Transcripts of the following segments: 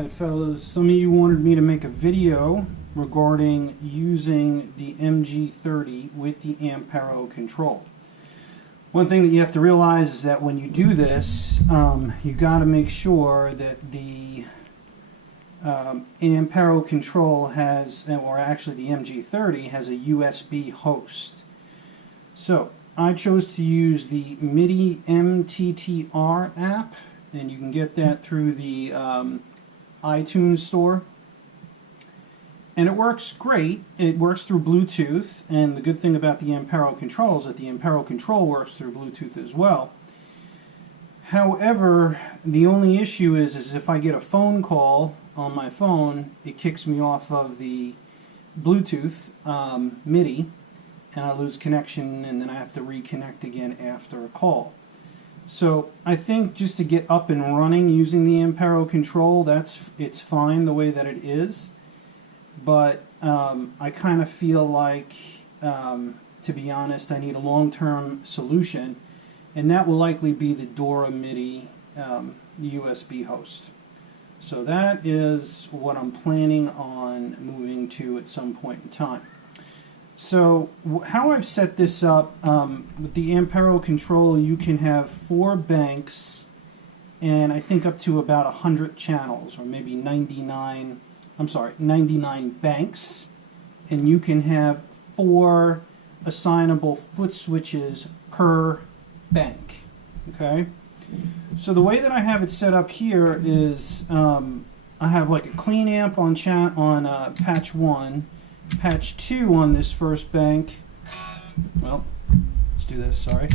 Alright fellas, some of you wanted me to make a video regarding using the MG-30 with the Ampero Control. One thing that you have to realize is that when you do this, you got to make sure that the Ampero Control has, or actually the MG-30 has a USB host. So I chose to use the MIDI MTTR app, and you can get that through the iTunes store. And it works great. It works through Bluetooth, and the good thing about the Ampero Control is that the Ampero Control works through Bluetooth as well. However, the only issue is if I get a phone call on my phone, it kicks me off of the Bluetooth MIDI, and I lose connection, and then I have to reconnect again after a call. So I think just to get up and running using the Ampero Control, it's fine the way that it is. But I kind of feel like, to be honest, I need a long-term solution, and that will likely be the Dora MIDI USB host. So that is what I'm planning on moving to at some point in time. So how I've set this up, with the Ampero Control, you can have 4 banks and I think up to about 100 channels, or maybe 99 banks, and you can have 4 assignable foot switches per bank. Okay? So the way that I have it set up here is I have like a clean amp on patch 1, patch 2 on this first bank. Well, let's do this, sorry.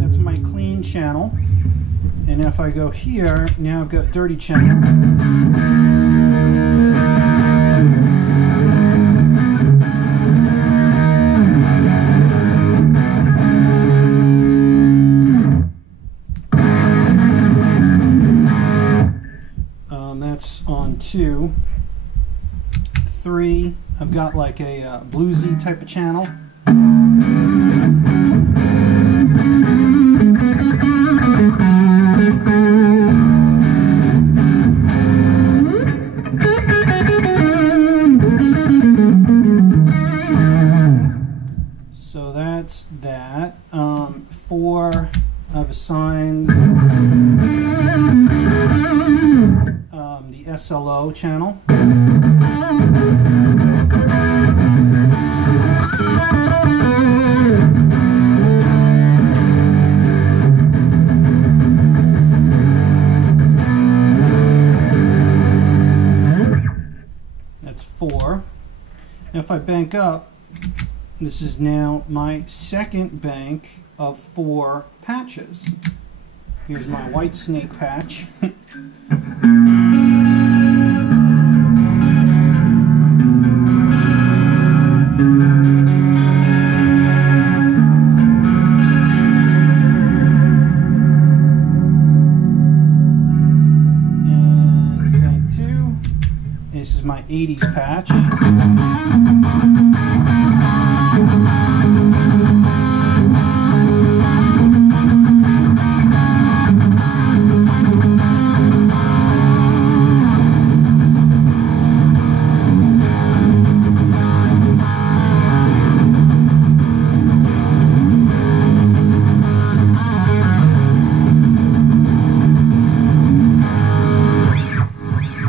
That's my clean channel. And if I go here, now I've got dirty channel. That's on 2. 3, I've got like a bluesy type of channel. So that's that. 4, I've assigned the SLO channel. That's 4. Now if I bank up, this is now my second bank of 4 patches. Here's my white snake patch. And bank 2. This is my 80s patch.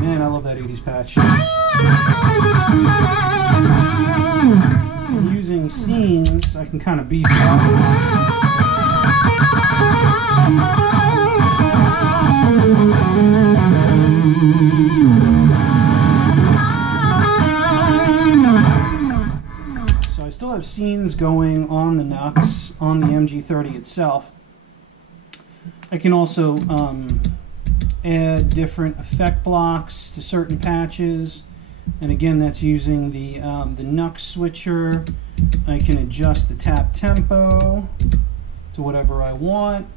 Man, I love that 80s patch. And using scenes, I can kind of beef up. So I still have scenes going on the NUX, on the MG-30 itself. I can also add different effect blocks to certain patches, and again that's using the NUX switcher. I can adjust the tap tempo to whatever I want.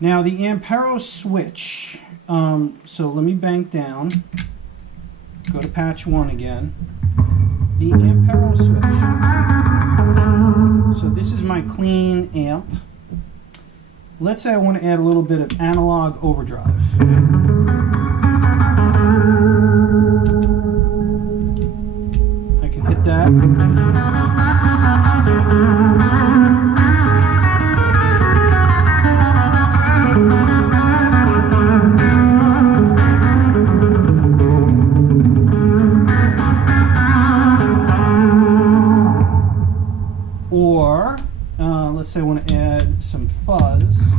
Now the Ampero Switch, so let me bank down. go to patch 1 again. The Ampero Switch. So this is my clean amp. Let's say I want to add a little bit of analog overdrive. I can hit that. Or, let's say I want to add some fuzz.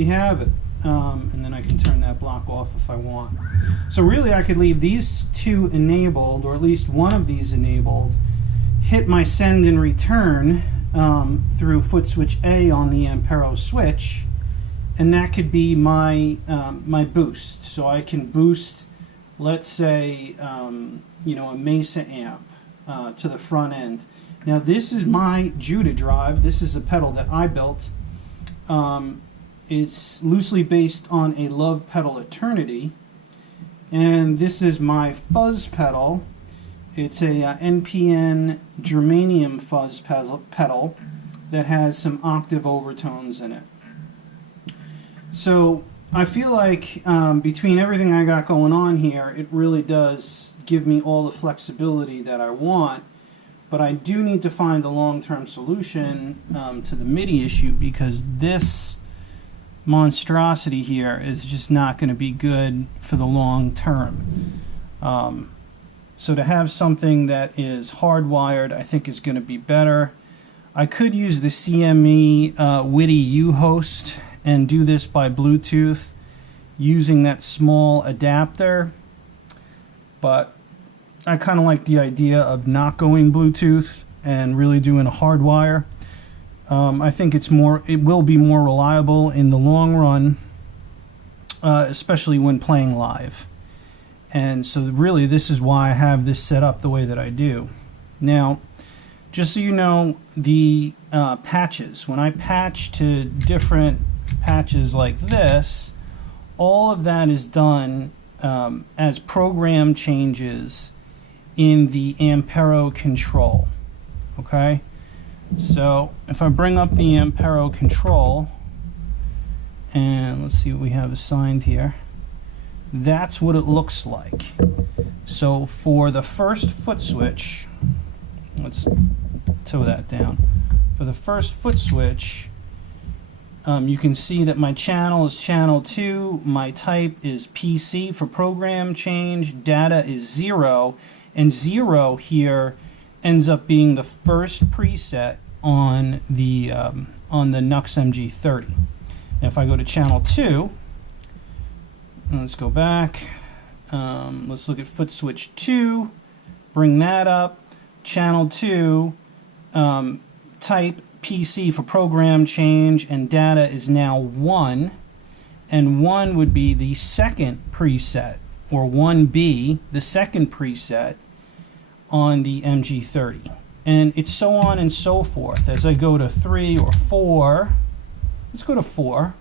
Have it, and then I can turn that block off if I want. So really I could leave these two enabled, or at least one of these enabled, hit my send and return through foot switch A on the Ampero Switch, and that could be my my boost. So I can boost, let's say, you know, a Mesa amp to the front end. Now this is my Judah drive. This is a pedal that I built. It's loosely based on a Love Pedal Eternity, and this is my fuzz pedal. It's a NPN germanium fuzz pedal that has some octave overtones in it. So I feel like between everything I got going on here, it really does give me all the flexibility that I want, but I do need to find a long-term solution to the MIDI issue, because this monstrosity here is just not going to be good for the long term. So to have something that is hardwired, I think is going to be better. I could use the CME WIDI U-host and do this by Bluetooth using that small adapter, but I kind of like the idea of not going Bluetooth and really doing a hardwire. I think it will be more reliable in the long run, especially when playing live. And so really this is why I have this set up the way that I do. Now, just so you know, the patches, when I patch to different patches like this, all of that is done as program changes in the Ampero Control. Okay? So if I bring up the Ampero Control, and let's see what we have assigned here, that's what it looks like. So for the first foot switch, let's toe that down. For the first foot switch, you can see that my channel is channel 2, my type is PC for program change, data is 0, and 0 here ends up being the first preset on the NUX MG-30. Now if I go to channel 2, let's go back, let's look at foot switch 2, bring that up, channel 2, type PC for program change, and data is now 1, and 1 would be the second preset, or 1B, the second preset on the MG-30. And it's so on and so forth. As I go to 3 or 4, let's go to 4.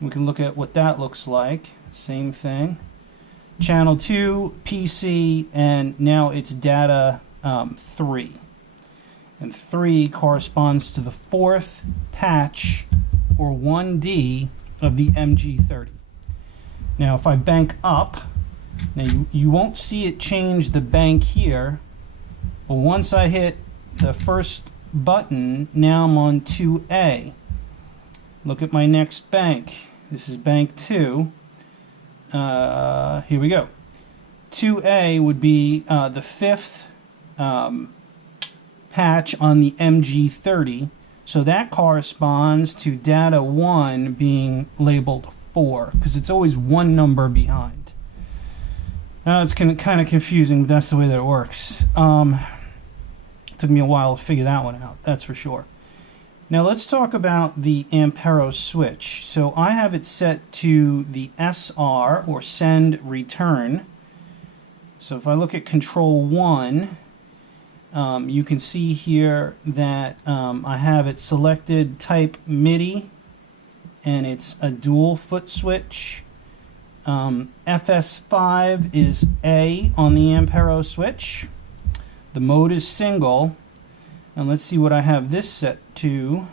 We can look at what that looks like. Same thing. Channel 2, PC, and now it's data 3. And 3 corresponds to the fourth patch, or 1D, of the MG-30. Now if I bank up, now you won't see it change the bank here, but once I hit the first button, now I'm on 2A. Look at my next bank. This is bank 2. Here we go. 2A would be the fifth patch on the MG-30. So that corresponds to data 1 being labeled 4, because it's always one number behind. Now it's kind of confusing, but that's the way that it works. Took me a while to figure that one out, that's for sure. Now let's talk about the Ampero switch. So I have it set to the SR, or send return. So if I look at control 1, you can see here that I have it selected type MIDI, and it's a dual foot switch. FS5 is A on the Ampero switch. The mode is single. And let's see what I have this set to.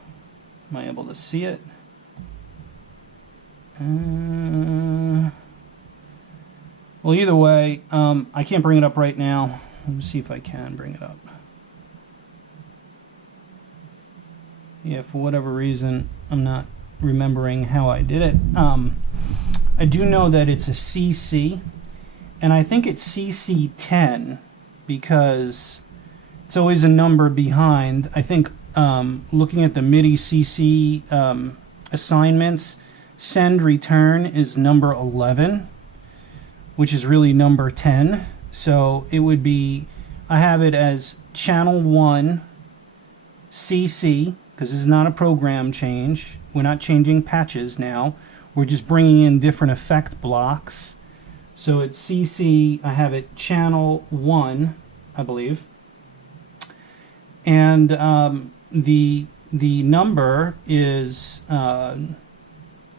Am I able to see it? Well, either way, I can't bring it up right now. Let me see if I can bring it up. Yeah, for whatever reason, I'm not remembering how I did it. I do know that it's a CC, and I think it's CC10 because it's always a number behind. I think looking at the MIDI CC assignments, send return is number 11, which is really number 10. So it would be, I have it as channel 1 CC, because this is not a program change. We're not changing patches now. We're just bringing in different effect blocks. So it's CC, I have it channel 1, I believe. And the number is